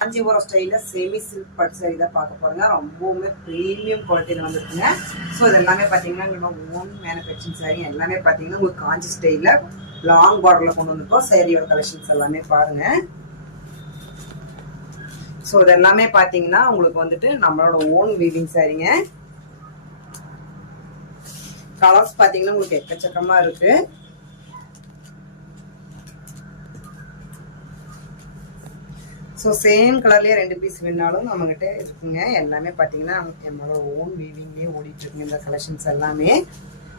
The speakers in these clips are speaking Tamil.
காஞ்சிபுரம் ஸ்டைலில் செமி சில்க் பட்டு சாரி தான் பார்க்க போகிறோங்க. ரொம்பவுமே ப்ரீமியம் குவாலிட்டியில் வந்துருக்குங்க. ஸோ இது எல்லாமே பார்த்தீங்கன்னா நம்ம ஓன் மேனுஃபேக்சரிங் சாரி எல்லாமே பார்த்தீங்கன்னா உங்களுக்கு காஞ்சி ஸ்டைலில் லாங் பார்டரில் கொண்டு வந்திருக்கோம். சாரியோட கலெக்ஷன்ஸ் எல்லாமே பாருங்கள். ஸோ இது எல்லாமே பார்த்தீங்கன்னா உங்களுக்கு வந்துட்டு நம்மளோட ஓன் வீவிங் சாரிங்க. கலர்ஸ் பார்த்தீங்கன்னா உங்களுக்கு எக்கச்சக்கமாக இருக்குது. ஸோ சேம் கலர்லேயே 2 பீஸ் வேணாலும் நம்மகிட்ட இருக்குங்க. எல்லாமே பார்த்தீங்கன்னா நம்மளோட ஓன் வீவிங்லேயே ஓடிட்டுருக்குங்க இந்த கலெக்ஷன்ஸ் எல்லாமே.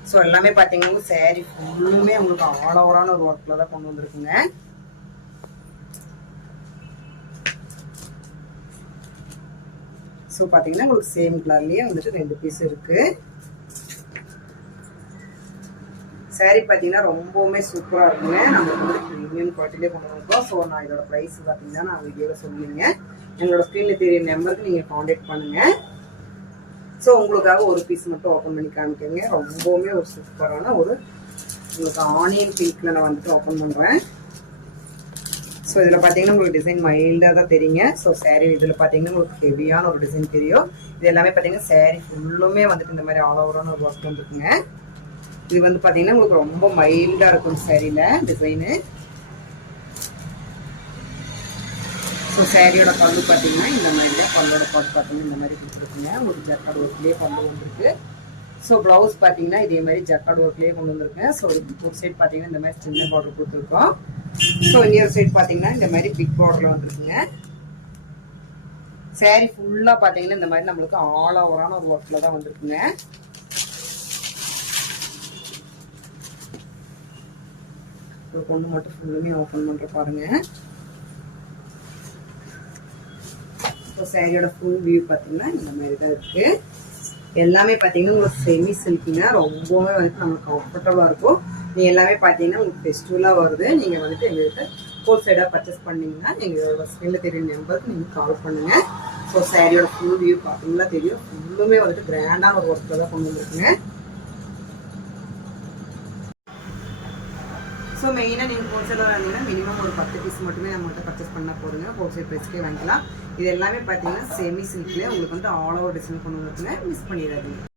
ஸோ எல்லாமே பார்த்தீங்கன்னா சாரீ ஃபுல்லுமே உங்களுக்கு ஆல் ஓவரான ஒரு ஒர்க்கில் தான் கொண்டு வந்துருக்குங்க. ஸோ பார்த்தீங்கன்னா உங்களுக்கு சேம் கலர்லேயே வந்துட்டு 2 பீஸ் இருக்குது. சாரீ பார்த்தீங்கன்னா ரொம்பவுமே சூப்பராக இருக்குங்க. நம்மளுக்கு வந்து ப்ரீமியம் குவாலிட்டிலே கொண்டு வந்துருக்கோம். ஸோ நான் இதோட ப்ரைஸ் பார்த்தீங்கன்னா நான் வீடியோவில் சொல்லுவீங்க. எங்களோட ஸ்க்ரீனில் தெரிய நம்பருக்கு நீங்கள் காண்டாக்ட் பண்ணுங்கள். ஸோ உங்களுக்காக ஒரு பீஸ் மட்டும் ஓப்பன் பண்ணி காமிக்கங்க. ரொம்பவுமே ஒரு சூப்பரான ஒரு உங்களுக்கு ஆனியன் பிங்க்கில் நான் வந்துட்டு ஓப்பன் பண்ணுறேன். ஸோ இதில் பார்த்தீங்கன்னா உங்களுக்கு டிசைன் மைல்டாக தான் தெரியுங்க. ஸோ சாரீ இதில் பார்த்தீங்கன்னா உங்களுக்கு ஹெவியான ஒரு டிசைன் தெரியும். இது எல்லாமே பார்த்தீங்கன்னா சாரீ ஃபுல்லுமே வந்துட்டு இந்த மாதிரி ஆல் ஓவரான ஒரு ஒர்க் வந்துருக்குங்க. இது வந்து பார்த்தீங்கன்னா உங்களுக்கு ரொம்ப மைல்டாக இருக்கும் சாரியில் டிசைனு. ஸோ சாரியோட பல்லு பார்த்தீங்கன்னா இந்த மாதிரி தான். பல்லோட பாட்டு பார்த்தீங்கன்னா இந்த மாதிரி கொடுத்துருக்குங்க. உங்களுக்கு ஜக்கார்டு ஒர்க்லேயே பல்லு வந்துருக்கு. ஸோ ப்ளவுஸ் பார்த்தீங்கன்னா இதே மாதிரி ஜக்கார்டு ஒர்க்லேயே கொண்டு வந்துருக்கேன். ஸோ ஒரு சைட் பார்த்தீங்கன்னா இந்த மாதிரி சின்ன பார்டர் கொடுத்துருக்கோம். ஸோ இன்னொரு சைட் பார்த்தீங்கன்னா இந்த மாதிரி பிக் பார்டரில் வந்துருக்குங்க. சாரி ஃபுல்லாக பார்த்தீங்கன்னா இந்த மாதிரி நம்மளுக்கு ஆல் ஓவரான ஒரு ஒர்க்கில் தான் வந்துருக்குங்க. பொண்ணு மட்டும் ஃபுல்லுமே ஓப்பன் பண்ணுற பாருங்க. ஸோ சாரியோட ஃபுல் வியூ பார்த்தீங்கன்னா இந்த மாதிரி தான் இருக்குது. எல்லாமே பார்த்தீங்கன்னா உங்களுக்கு செமி சில்கிங்க. ரொம்பவே வந்துட்டு நம்மளுக்கு கம்ஃபர்டபுளாக இருக்கும். நீங்கள் எல்லாமே பார்த்தீங்கன்னா உங்களுக்கு ஃபெஸ்டிவலாக வருது. நீங்கள் வந்துட்டு எங்கள்கிட்ட ஹோல் சைடாக பர்ச்சேஸ் பண்ணிங்கன்னா எங்களோட ஸ்க்ரீனில் தெரிய நம்பருக்கு நீங்கள் கால் பண்ணுங்கள். ஸோ சாரியோட ஃபுல் வியூ பார்த்தீங்கன்னா தெரியும். ஃபுல்லுமே வந்துட்டு கிராண்டான ஒரு ஒர்க்கில் தான் கொண்டு வந்துருக்குங்க. ஸோ மெயினாக நீங்கள் ஹோல்சேலாக இருந்தீங்கன்னா மினிமம் ஒரு 10 பீஸ் மட்டுமே நம்மகிட்ட பர்ச்சேஸ் பண்ணால் போதுங்க. ஹோல்சேல் ப்ரைஸ்க்கே வாங்கிக்கலாம். இது எல்லாமே பார்த்தீங்கன்னா செமி சில்க்லேயே உங்களுக்கு வந்து ஆல் ஓவர் டிசைன் கொண்டு வந்துருக்குங்க. மிஸ் பண்ணிடாதீங்க.